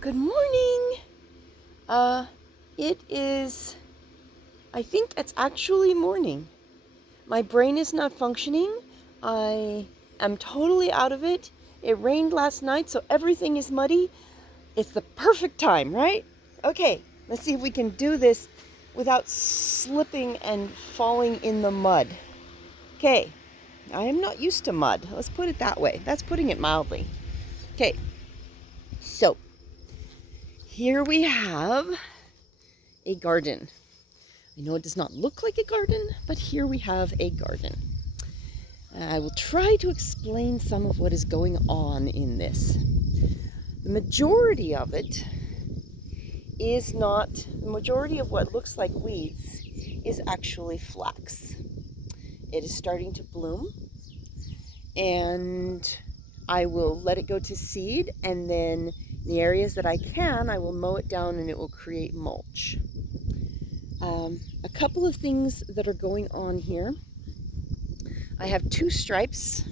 Good morning. It is, I think it's actually morning. My brain is not functioning. I am totally out of it. It rained last night, so everything is muddy. It's the perfect time, right? Okay, let's see if we can do this without slipping and falling in the mud. Okay, I am not used to mud. Let's put it that way. That's putting it mildly. Okay, so here we have a garden. I know it does not look like a garden, but here we have a garden. I will try to explain some of what is going on in this. The majority of it is not, the majority of what looks like weeds is actually flax. It is starting to bloom, and I will let it go to seed, and then in the areas that I can, I will mow it down and it will create mulch. A couple of things that are going on here. I have two stripes.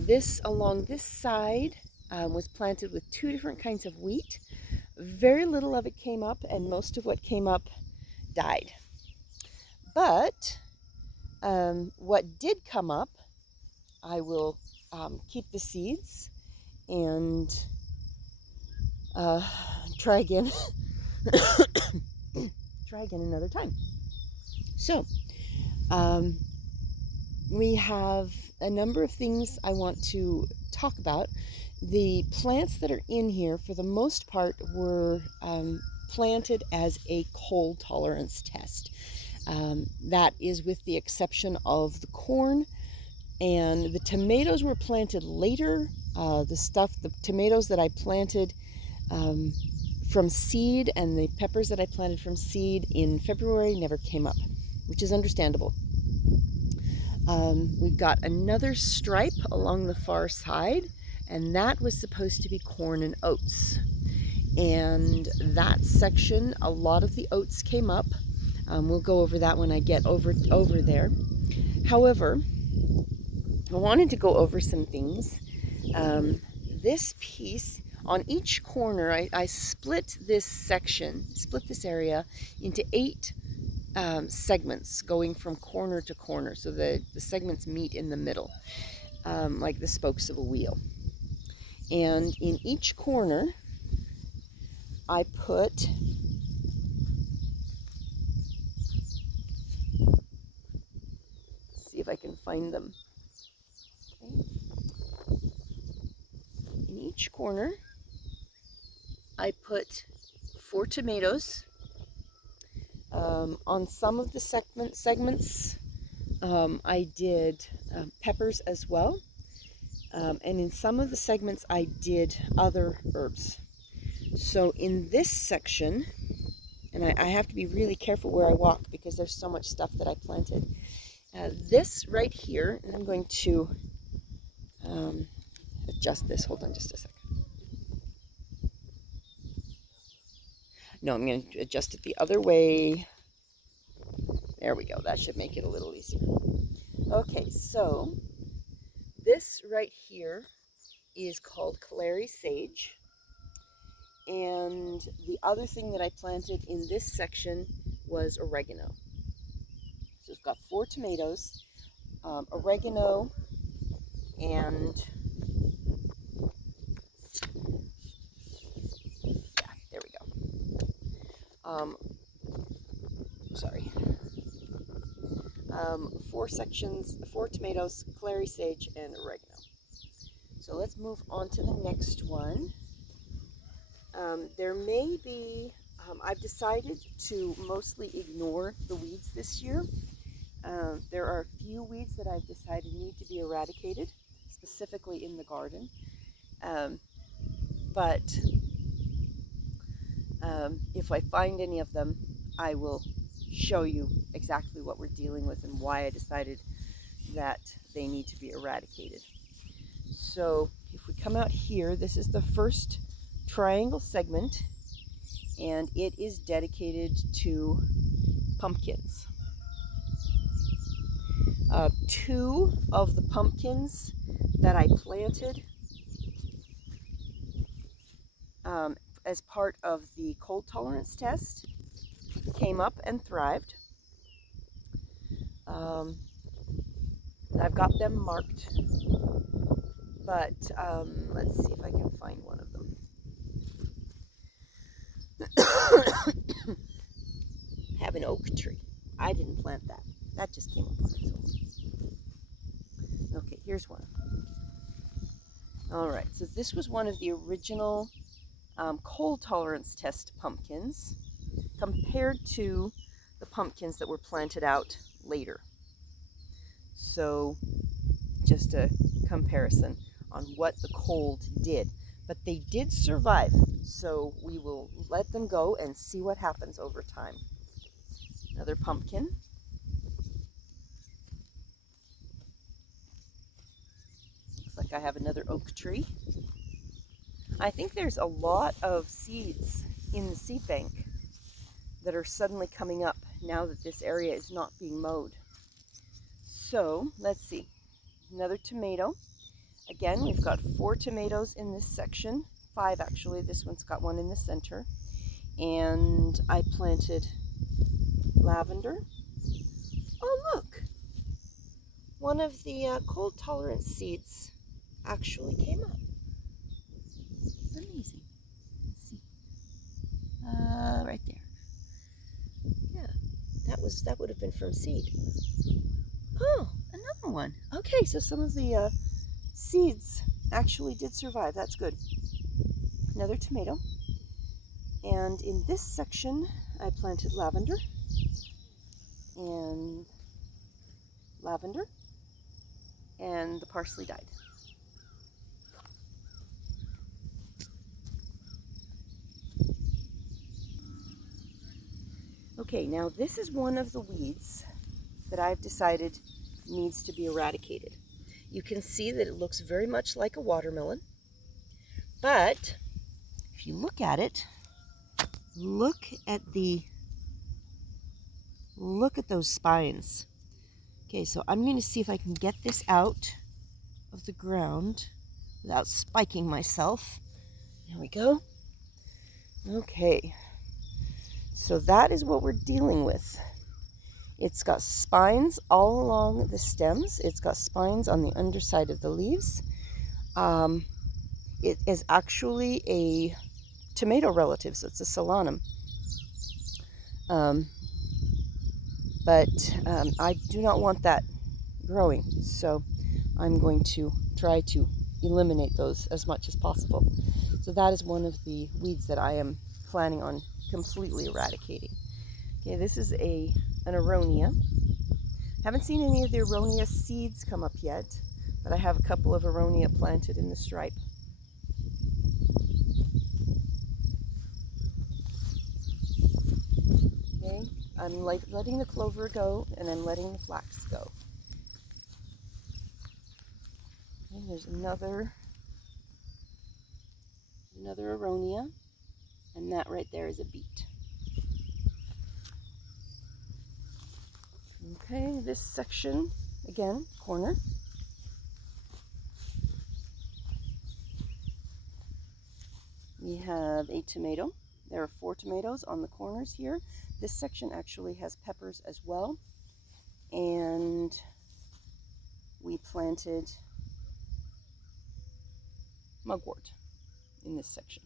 This along this side was planted with two different kinds of wheat. Very little of it came up, and most of what came up died. But what did come up, I will keep the seeds and try again. Try again another time. So, we have a number of things I want to talk about. The plants that are in here, for the most part, were planted as a cold tolerance test. That is with the exception of the corn, and the tomatoes were planted later. The tomatoes that I planted from seed, and the peppers that I planted from seed in February never came up, which is understandable. We've got another stripe along the far side, and that was supposed to be corn and oats. And that section, a lot of the oats came up. We'll go over that when I get over there. However, I wanted to go over some things. This piece, on each corner, I split this area into 8 segments going from corner to corner, so the segments meet in the middle, like the spokes of a wheel. And in each corner, I put see if I can find them. Okay. In each corner, I put 4 tomatoes. On some of the segments, I did peppers as well. And in some of the segments, I did other herbs. So in this section, and I have to be really careful where I walk because there's so much stuff that I planted. This right here, and I'm going to adjust this. Hold on just a second. No, I'm going to adjust it the other way. There we go. That should make it a little easier. Okay, so this right here is called Calais sage. And the other thing that I planted in this section was oregano. So it's got 4 tomatoes, oregano, and yeah, there we go. Sorry. 4 tomatoes, clary sage, and oregano. So let's move on to the next one. There may be, I've decided to mostly ignore the weeds this year. There are a few weeds that I've decided need to be eradicated, specifically in the garden. But if I find any of them, I will show you exactly what we're dealing with and why I decided that they need to be eradicated. So if we come out here, this is the first triangle segment, and it is dedicated to pumpkins. 2 of the pumpkins that I planted as part of the cold tolerance test, came up and thrived. I've got them marked, but let's see if I can find one of them. Have an oak tree. I didn't plant that. That just came up on its own. Okay, here's one. All right, so this was one of the original cold tolerance test pumpkins compared to the pumpkins that were planted out later. So just a comparison on what the cold did. But they did survive, so we will let them go and see what happens over time. Another pumpkin. Looks like I have another oak tree. I think there's a lot of seeds in the seed bank that are suddenly coming up now that this area is not being mowed. So let's see. Another tomato. Again, we've got 4 tomatoes in this section. 5 actually. This one's got one in the center. And I planted lavender. Oh, look! One of the cold tolerance seeds actually came up. Amazing. Let's see. Right there. Yeah, that would have been from seed. Oh, another one. Okay, so some of the seeds actually did survive. That's good. Another tomato. And in this section, I planted lavender and the parsley died. Okay, now this is one of the weeds that I've decided needs to be eradicated. You can see that it looks very much like a watermelon, but if you look at it, look at those spines. Okay, so I'm going to see if I can get this out of the ground without spiking myself. There we go. Okay, so that is what we're dealing with. It's got spines all along the stems. It's got spines on the underside of the leaves. It is actually a tomato relative, so it's a solanum. But I do not want that growing, so I'm going to try to eliminate those as much as possible. So that is one of the weeds that I am planning on completely eradicating. Okay, this is an aronia. Haven't seen any of the aronia seeds come up yet, but I have a couple of aronia planted in the stripe. Okay, I'm letting the clover go, and I'm letting the flax go. Okay, there's another aronia, and that right there is a beet. Okay, this section, again, corner. We have a tomato. There are 4 tomatoes on the corners here. This section actually has peppers as well. And we planted mugwort in this section.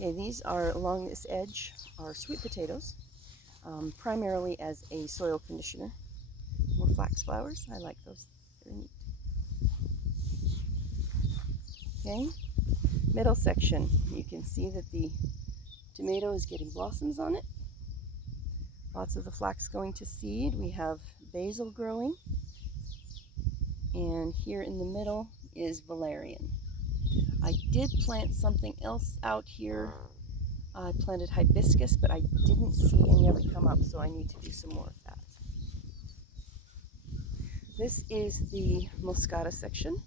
Okay, these are along this edge are sweet potatoes, primarily as a soil conditioner. More flax flowers, I like those, very neat. Okay, middle section, you can see that the tomato is getting blossoms on it. Lots of the flax going to seed. We have basil growing, and here in the middle is valerian. I did plant something else out here. I planted hibiscus, but I didn't see any of it come up, so I need to do some more of that. This is the moscata section.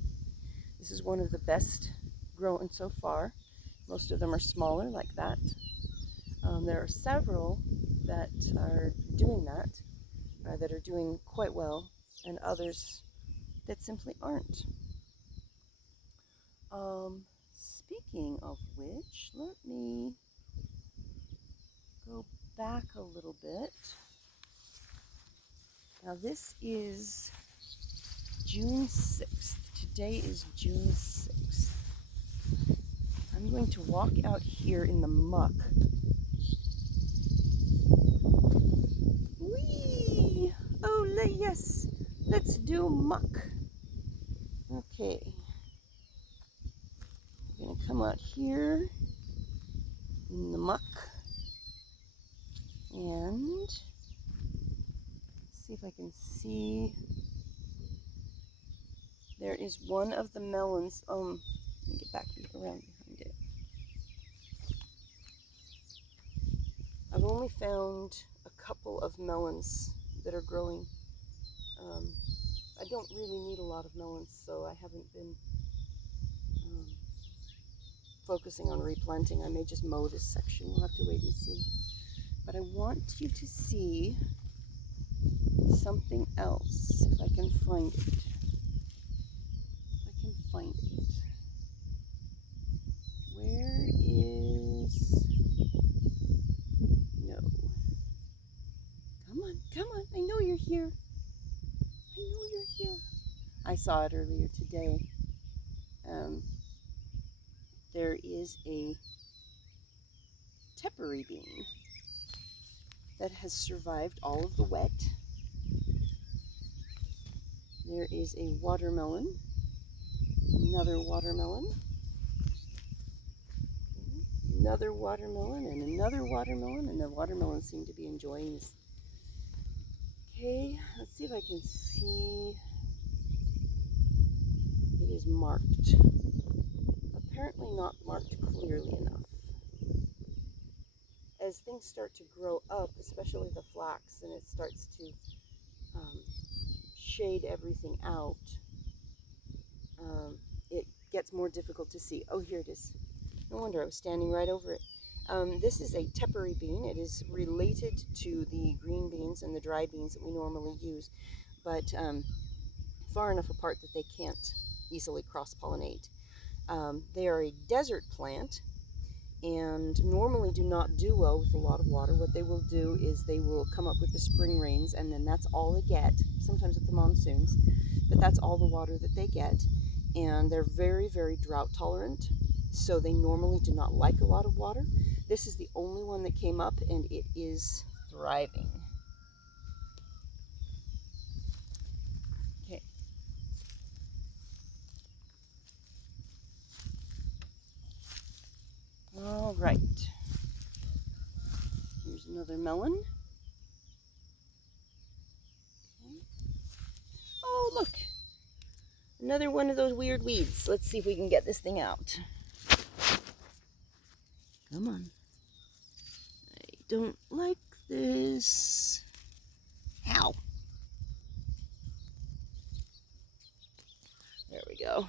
This is one of the best grown so far. Most of them are smaller like that. There are several that are doing that are doing quite well, and others that simply aren't. Speaking of which, let me go back a little bit. Now this is June 6th. Today is June 6th. I'm going to walk out here in the muck. Whee! Oh, yes! Let's do muck. Okay. I'm going to come out here in the muck and see if I can see. There is one of the melons. Let me get back around behind it. I've only found a couple of melons that are growing. I don't really need a lot of melons, so I haven't been focusing on replanting. I may just mow this section. We'll have to wait and see. But I want you to see something else, if I can find it. If I can find it. Where is... No. Come on, come on. I know you're here. I know you're here. I saw it earlier today. There is a tepary bean that has survived all of the wet. There is a watermelon, another watermelon, another watermelon, and another watermelon, and the watermelons seem to be enjoying this. Okay, let's see if I can see. It is marked. Apparently not marked clearly enough. As things start to grow up, especially the flax, and it starts to shade everything out, it gets more difficult to see. Oh, here it is. No wonder I was standing right over it. This is a tepary bean. It is related to the green beans and the dry beans that we normally use, but far enough apart that they can't easily cross-pollinate. They are a desert plant and normally do not do well with a lot of water. What they will do is they will come up with the spring rains, and then that's all they get, sometimes with the monsoons, but that's all the water that they get. And they're very, very drought tolerant, so they normally do not like a lot of water. This is the only one that came up, and it is thriving. Okay. All right. Here's another melon. Okay. Oh, look. Another one of those weird weeds. Let's see if we can get this thing out. Come on. I don't like this. Ow. There we go.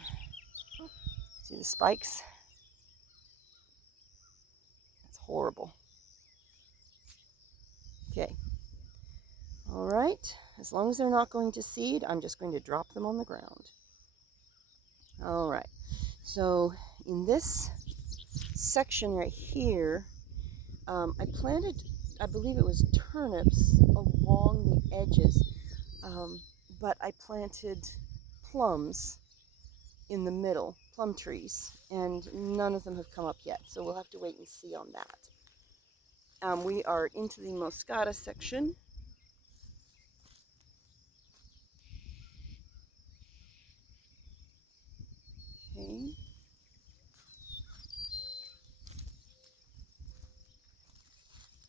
See the spikes? That's horrible. Okay. All right. As long as they're not going to seed, I'm just going to drop them on the ground. All right. So in this section right here, I planted, I believe it was turnips along the edges, but I planted plums in the middle, plum trees, and none of them have come up yet, so we'll have to wait and see on that. We are into the Moscata section. Okay.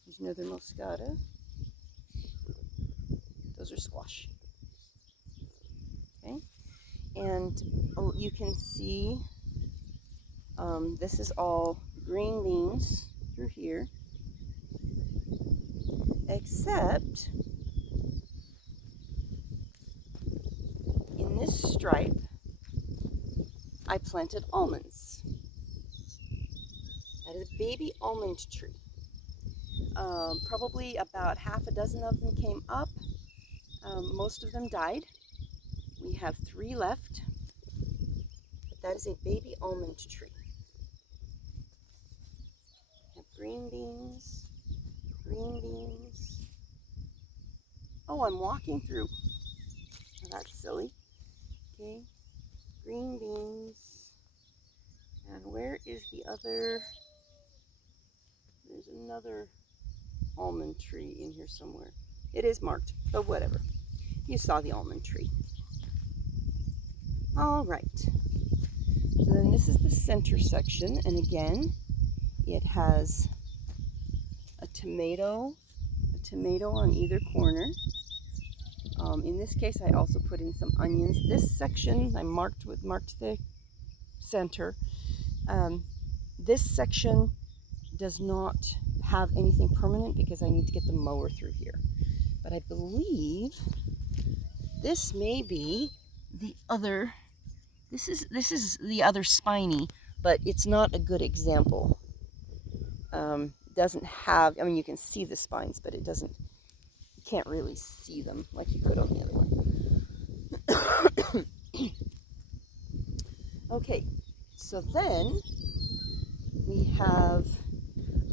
Here's another Moscata. Those are squash. Okay. And you can see this is all green beans through here, except in this stripe I planted almonds. That is a baby almond tree. Probably about half a dozen of them came up. Most of them died. We have 3 left. That is a baby almond tree. We have green beans, green beans. Oh, I'm walking through. Oh, that's silly. Okay, green beans. And where is the other? There's another almond tree in here somewhere. It is marked, but whatever. You saw the almond tree. All right. So then this is the center section, and again, it has a tomato on either corner. In this case, I also put in some onions. This section I marked the center. This section does not have anything permanent because I need to get the mower through here. But I believe this may be the other. This is the other spiny, but it's not a good example. Doesn't have. I mean, you can see the spines, but it doesn't. You can't really see them like you could on the other one. Okay, so then we have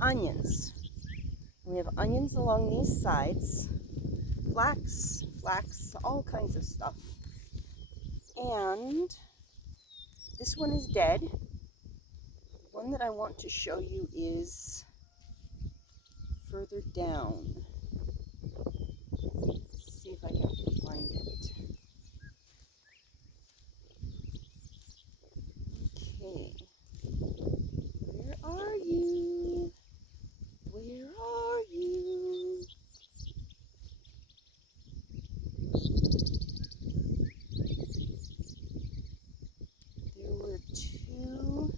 onions. We have onions along these sides, flax, all kinds of stuff. And this one is dead. The one that I want to show you is further down. Let's see if I can find it. Okay. Where are you? Where are you? There were 2.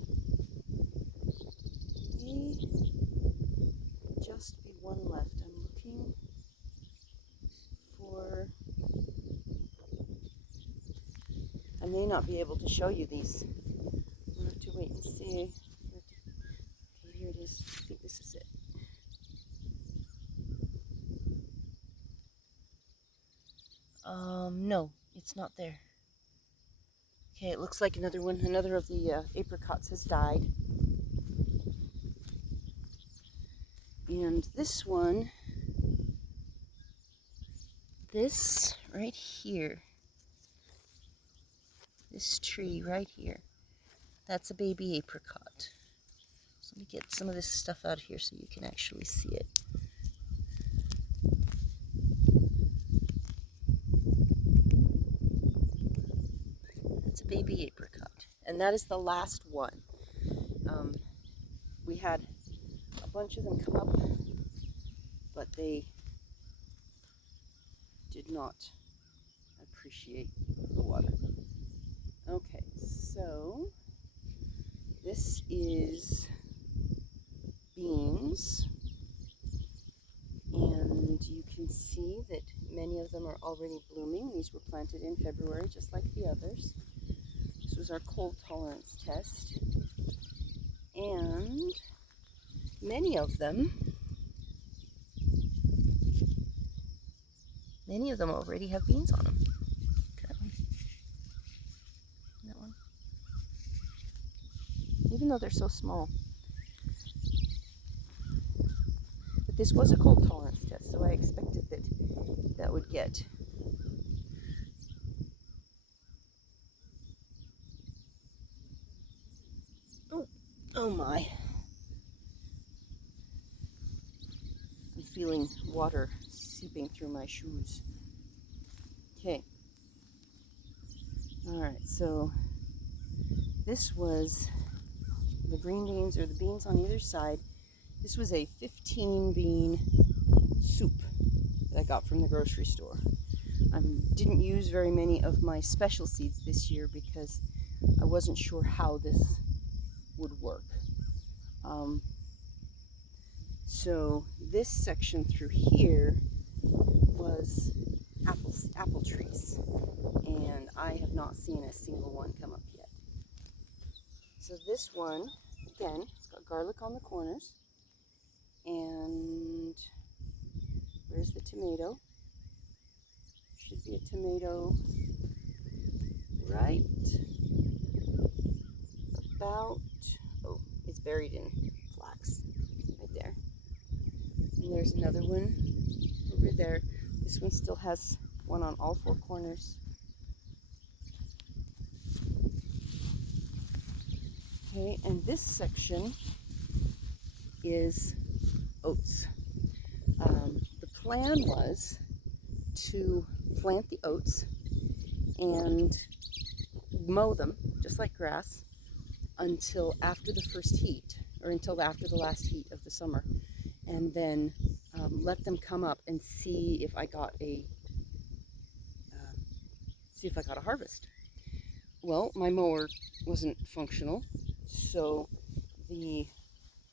May just be 1 left. I'm looking for. I may not be able to show you these. We'll have to wait and see. Okay, here it is. I think this is it. No, it's not there. Okay, it looks like another one. Another of the apricots has died. And this one, this right here, this tree right here, that's a baby apricot. So let me get some of this stuff out of here so you can actually see it. That's a baby apricot. And that is the last one. We had a bunch of them come up, but they did not appreciate the water. Okay, so this is beans, and you can see that many of them are already blooming. These were planted in February, just like the others. This was our cold tolerance test, and many of them already have beans on them. That one. Even though they're so small. But this was a cold tolerance test, so I expected that would get. Oh my. I'm feeling water seeping through my shoes. Okay. Alright, so this was the green beans, or the beans on either side. This was a 15 bean soup that I got from the grocery store. I didn't use very many of my special seeds this year because I wasn't sure how this would work. So this section through here was apple trees, and I have not seen a single one come up yet. So this one, again, it's got garlic on the corners, and where's the tomato? Should be a tomato buried in flax right there. And there's another one over there. This one still has one on all four corners. Okay, and this section is oats. The plan was to plant the oats and mow them just like grass until after the first heat, or until after the last heat of the summer, and then let them come up and see if I got a harvest. Well, my mower wasn't functional, so the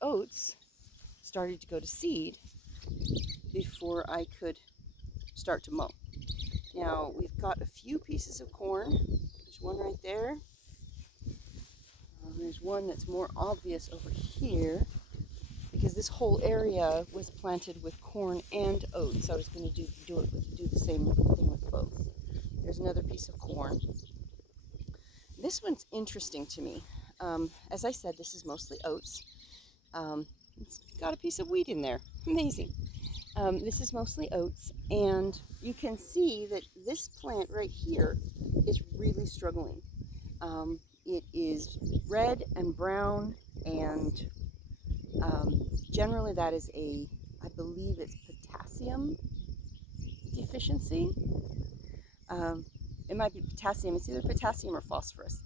oats started to go to seed before I could start to mow. Now we've got a few pieces of corn. There's one right there. There's one that's more obvious over here, because this whole area was planted with corn and oats. I was going to do the same thing with both. There's another piece of corn. This one's interesting to me. As I said, this is mostly oats. It's got a piece of wheat in there. Amazing. This is mostly oats, and you can see that this plant right here is really struggling. It is red and brown, and generally that is I believe it's potassium deficiency. It might be potassium. It's either potassium or phosphorus.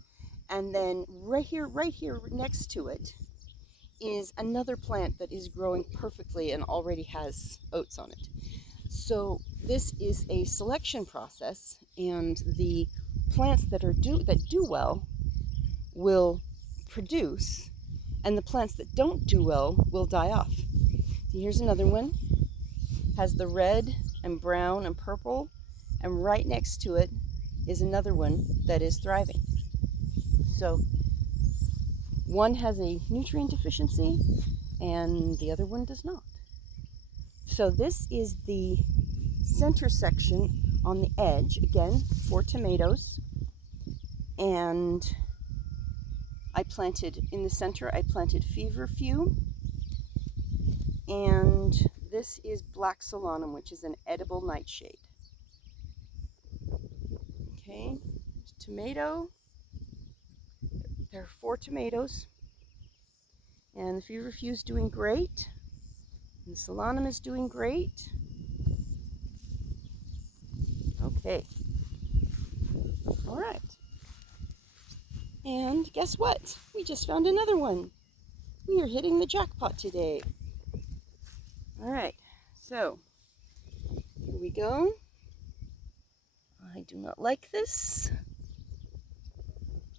And then right here next to it is another plant that is growing perfectly and already has oats on it. So this is a selection process, and the plants that do well will produce, and the plants that don't do well will die off. Here's another one. Has the red and brown and purple, and right next to it is another one that is thriving. So one has a nutrient deficiency and the other one does not. So this is the center section on the edge, again, for tomatoes. And I planted, in the center, I planted feverfew. And this is black solanum, which is an edible nightshade. Okay, tomato. There are 4 tomatoes. And the feverfew is doing great. And the solanum is doing great. Okay. All right. And guess what? We just found another one. We are hitting the jackpot today. All right. So, here we go. I do not like this.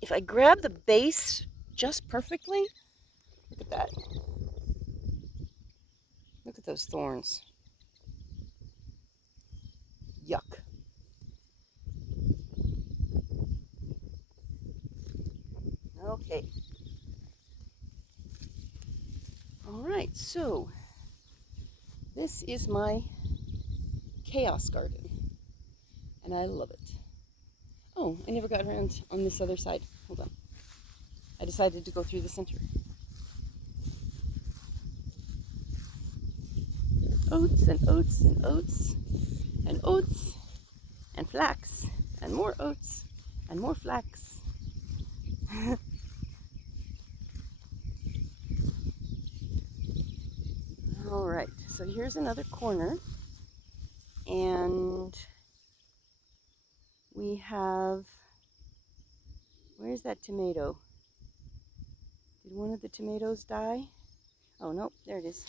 If I grab the base just perfectly, look at that. Look at those thorns. Yuck. Okay. All right, so this is my chaos garden, and I love it. Oh, I never got around on this other side. Hold on. I decided to go through the center. Oats and oats and oats and oats and flax and more oats and more flax. All right, so here's another corner, and we have, where's that tomato? Did one of the tomatoes die? Oh, nope, there it is.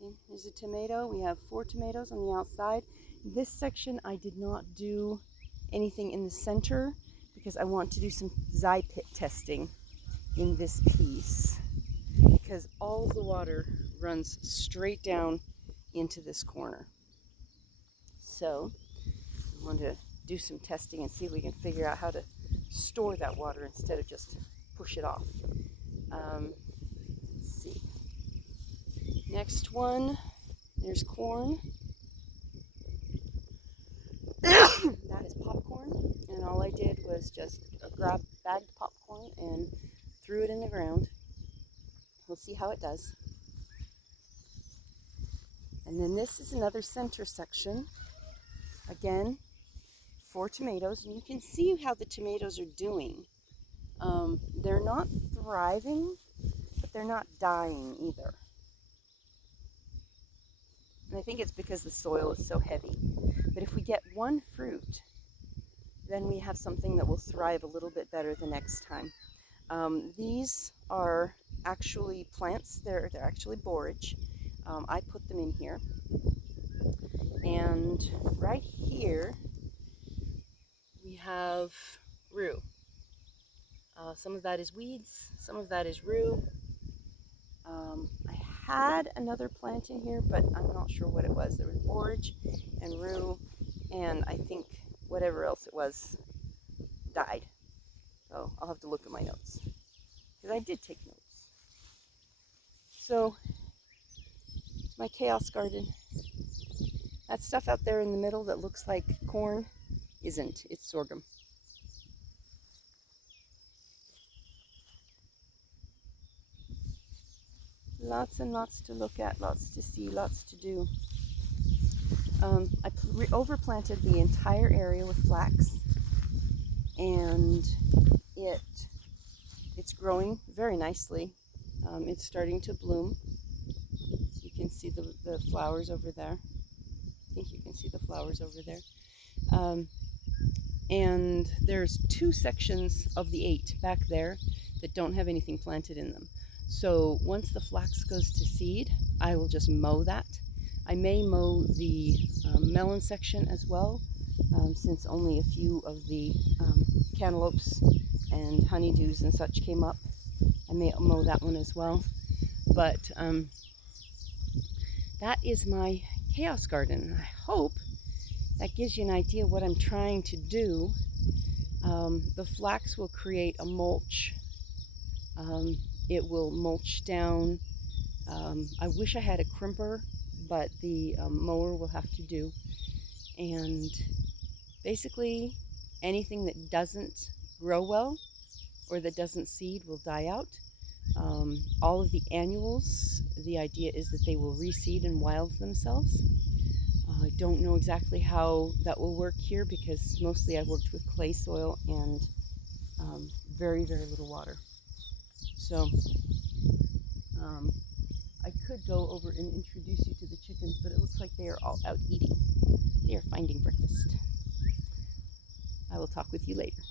Okay, there's a tomato. We have 4 tomatoes on the outside. This section I did not do anything in the center because I want to do some pit testing in this piece, because all the water runs straight down into this corner. So I want to do some testing and see if we can figure out how to store that water instead of just push it off. Let's see. Next one, there's corn. That is popcorn, and all I did was just grab bagged popcorn and threw it in the ground. We'll see how it does. And then this is another center section. Again, 4 tomatoes. And you can see how the tomatoes are doing. They're not thriving, but they're not dying either. And I think it's because the soil is so heavy. But if we get one fruit, then we have something that will thrive a little bit better the next time. These are actually plants. They're actually borage. I put them in here. And right here we have rue. Some of that is weeds, some of that is rue. I had another plant in here, but I'm not sure what it was. There was borage and rue, and I think whatever else it was died. So I'll have to look at my notes, because I did take notes. So my chaos garden. That stuff out there in the middle that looks like corn isn't. It's sorghum. Lots and lots to look at, lots to see, lots to do. I overplanted the entire area with flax, and it's growing very nicely. It's starting to bloom. You can see the flowers over there. I think you can see the flowers over there. And there's 2 sections of the 8 back there that don't have anything planted in them. So once the flax goes to seed, I will just mow that. I may mow the melon section as well, since only a few of the cantaloupes and honeydews and such came up. I may mow that one as well. But that is my chaos garden. I hope that gives you an idea what I'm trying to do. The flax will create a mulch. It will mulch down. I wish I had a crimper, but the mower will have to do. And basically anything that doesn't grow well or that doesn't seed will die out. All of the annuals, the idea is that they will reseed and wild themselves. I don't know exactly how that will work here, because mostly I've worked with clay soil and very, very little water. So I could go over and introduce you to the chickens, but it looks like they are all out eating. They are finding breakfast. I will talk with you later.